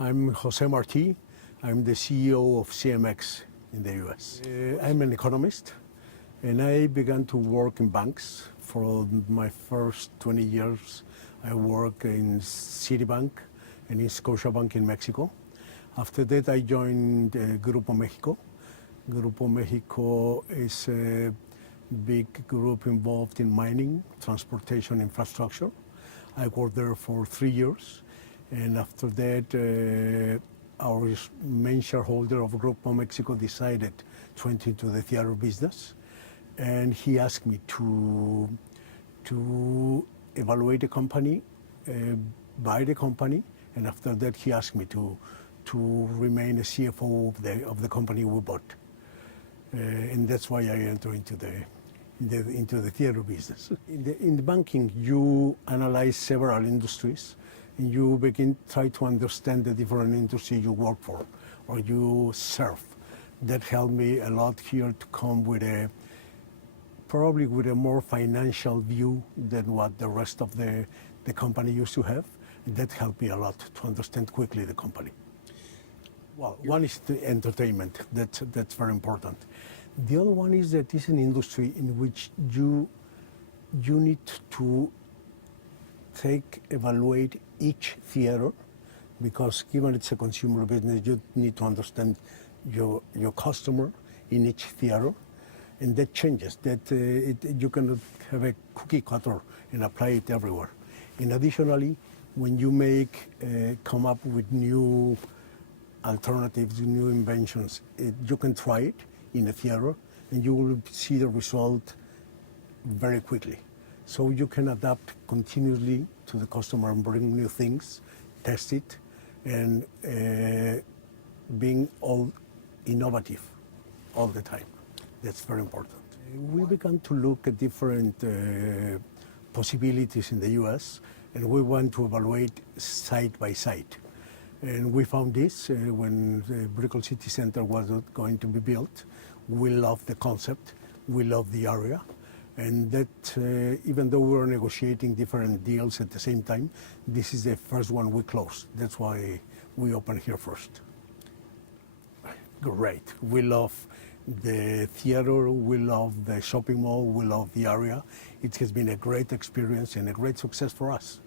I'm José Martí. I'm the CEO of CMX in the US. I'm an economist, and I began to work in banks. For my first 20 years, I worked in Citibank and in Scotiabank in Mexico. After that, I joined Grupo México. Grupo México is a big group involved in mining, transportation, infrastructure. I worked there for 3 years, and after that, our main shareholder of Grupo México decided to enter into the theater business, and he asked me to evaluate the company, buy the company, and after that he asked me to remain a CFO of the company we bought, and that's why I entered into the theater business. In the banking, you analyze several industries, and you try to understand the different industry you work for or you serve. That helped me a lot here to come with probably with a more financial view than what the rest of the company used to have. And that helped me a lot to understand quickly the company. Well, one is the entertainment. That's very important. The other one is that it's an industry in which you need to evaluate each theater, because given it's a consumer business, you need to understand your customer in each theater, and that changes. You cannot have a cookie cutter and apply it everywhere. And additionally, when you come up with new alternatives, new inventions, you can try it in a theater, and you will see the result very quickly. So you can adapt continuously to the customer and bring new things, test it, and being all innovative all the time. That's very important. We began to look at different possibilities in the US, and we want to evaluate site by site. And we found this when the Brickell City Center was going to be built. We love the concept, we love the area, and that even though we were negotiating different deals at the same time, this is the first one we closed. That's why we opened here first. Great. We love the theater, we love the shopping mall, we love the area. It has been a great experience and a great success for us.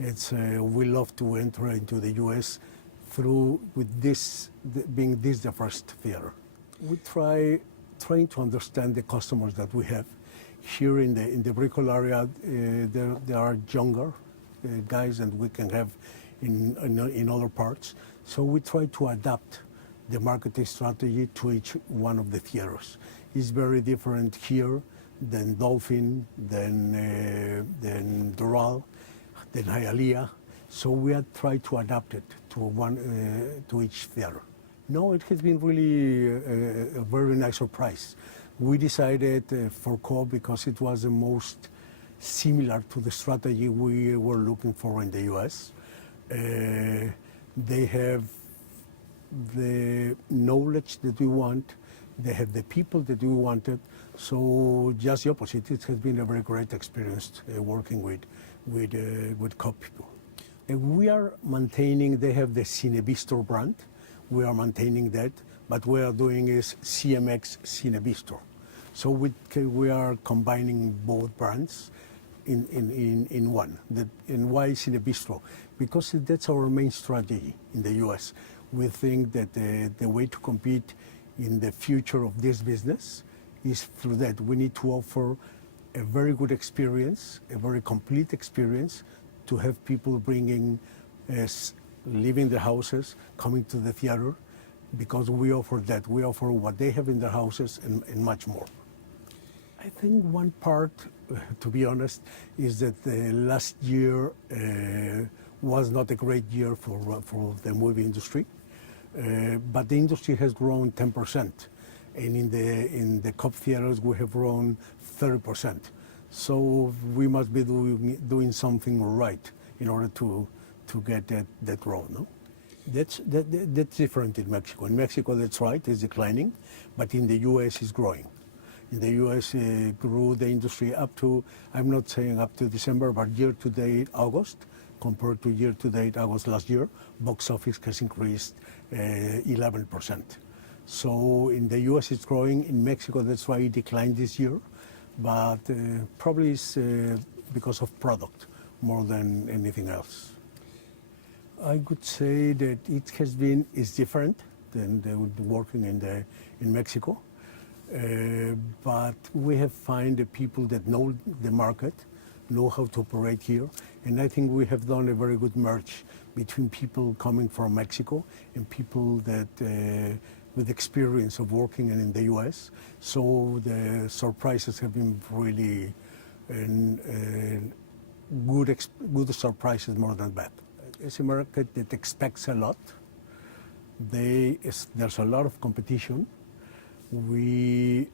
We love to enter into the US being this the first theater. We trying to understand the customers that we have. Here in the Brickell area, there are younger guys than we can have in other parts. So we try to adapt the marketing strategy to each one of the theaters. It's very different here than Dolphin, than Doral, than Hialeah. So we have tried to adapt it to each theater. No, it has been really a very nice surprise. We decided for Cobb because it was the most similar to the strategy we were looking for in the US. They have the knowledge that we want, they have the people that we wanted, so just the opposite. It has been a very great experience working with Cobb people. And we are maintaining, they have the CinéBistro brand, we are maintaining that, but what we are doing is CMX CinéBistro. So we are combining both brands in one. And why CinéBistro? Because that's our main strategy in the US. We think that the way to compete in the future of this business is through that. We need to offer a very good experience, a very complete experience, to have people leaving the houses, coming to the theater, because we offer that. We offer what they have in their houses and much more. I think one part, to be honest, is that last year was not a great year for the movie industry, but the industry has grown 10%, and in the Cobb Theaters we have grown 30%. So we must be doing something right in order to get that growth. No? That's different in Mexico. In Mexico, that's right, it's declining, but in the US it's growing. In the US, grew the industry up to, I'm not saying up to December, but year to date, August, compared to year-to-date August last year, box office has increased 11%. So in the US it's growing. In Mexico, that's why it declined this year, but probably it's because of product more than anything else. I would say that it's different than working in Mexico, but we have found the people that know the market, know how to operate here, and I think we have done a very good merge between people coming from Mexico and people that with experience of working in the U.S. So the surprises have been really good surprises more than bad. It's a market that expects a lot. There's a lot of competition. We,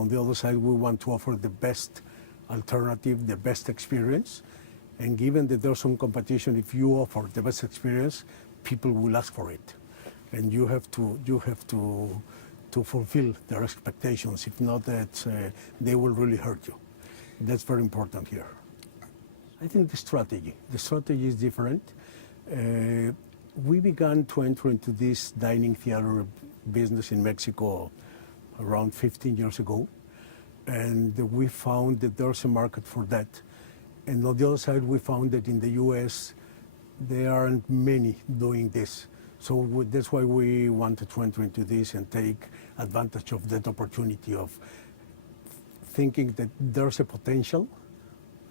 on the other side, we want to offer the best alternative, the best experience. And given that there's some competition, if you offer the best experience, people will ask for it. And you have to fulfill their expectations. If not, they will really hurt you. That's very important here. I think the strategy is different. We began to enter into this dining theater business in Mexico around 15 years ago, and we found that there's a market for that. And on the other side, we found that in the US, there aren't many doing this. So that's why we wanted to enter into this and take advantage of that opportunity of thinking that there's a potential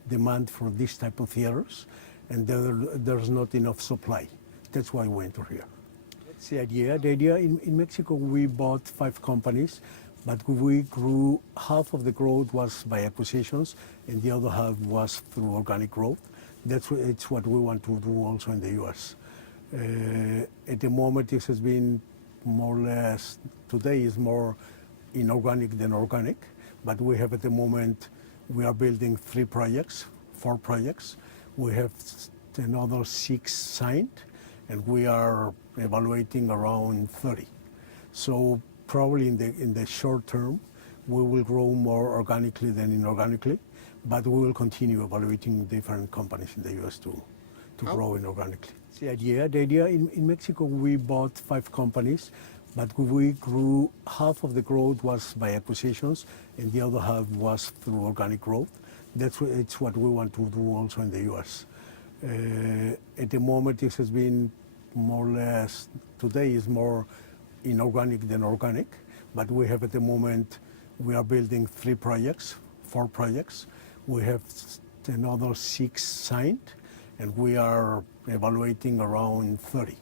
demand for this type of theaters, and there's not enough supply. That's why we enter here. That's the idea. The idea in Mexico, we bought 5 companies, but we grew. Half of the growth was by acquisitions, and the other half was through organic growth. It's what we want to do also in the U.S. At the moment, this has been more or less, today is more inorganic than organic, but we have at the moment, we are building 4 projects. We have another 6 signed, and we are evaluating around 30. So probably in the short term, we will grow more organically than inorganically, but we will continue evaluating different companies in the U.S. to grow inorganically. The idea in Mexico, we bought 5 companies, but we grew. Half of the growth was by acquisitions, and the other half was through organic growth. It's what we want to do also in the U.S. At the moment, this has been more or less, today is more inorganic than organic, but we have at the moment, we are building 4 projects. We have another 6 signed, and we are evaluating around 30.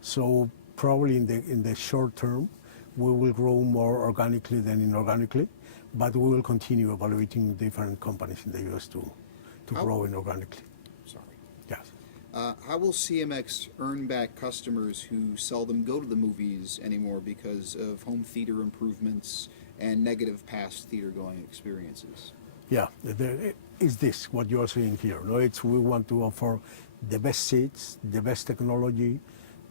So probably in the short term, we will grow more organically than inorganically, but we will continue evaluating different companies in the U.S. to grow inorganically. Sorry. Yes. How will CMX earn back customers who seldom go to the movies anymore because of home theater improvements and negative past theater-going experiences? Yeah, is this what you are seeing here? No, we want to offer the best seats, the best technology,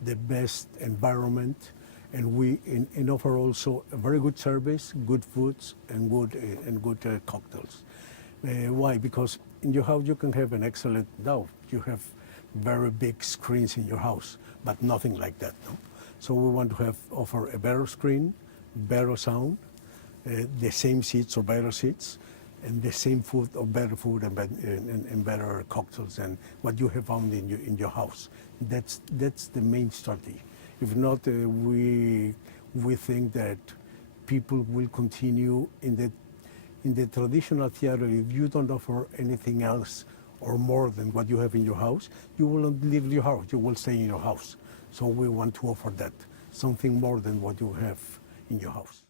the best environment, and we offer also a very good service, good foods, and good cocktails. Why? Because in your house you can have an excellent. Now you have very big screens in your house, but nothing like that. No? So we want to offer a better screen, better sound, the same seats or better seats, and the same food or better food and better cocktails than what you have found in your house. That's the main strategy. If not, we think that people will continue in the traditional theater. If you don't offer anything else or more than what you have in your house, you will not leave your house. You will stay in your house. So we want to offer that, something more than what you have in your house.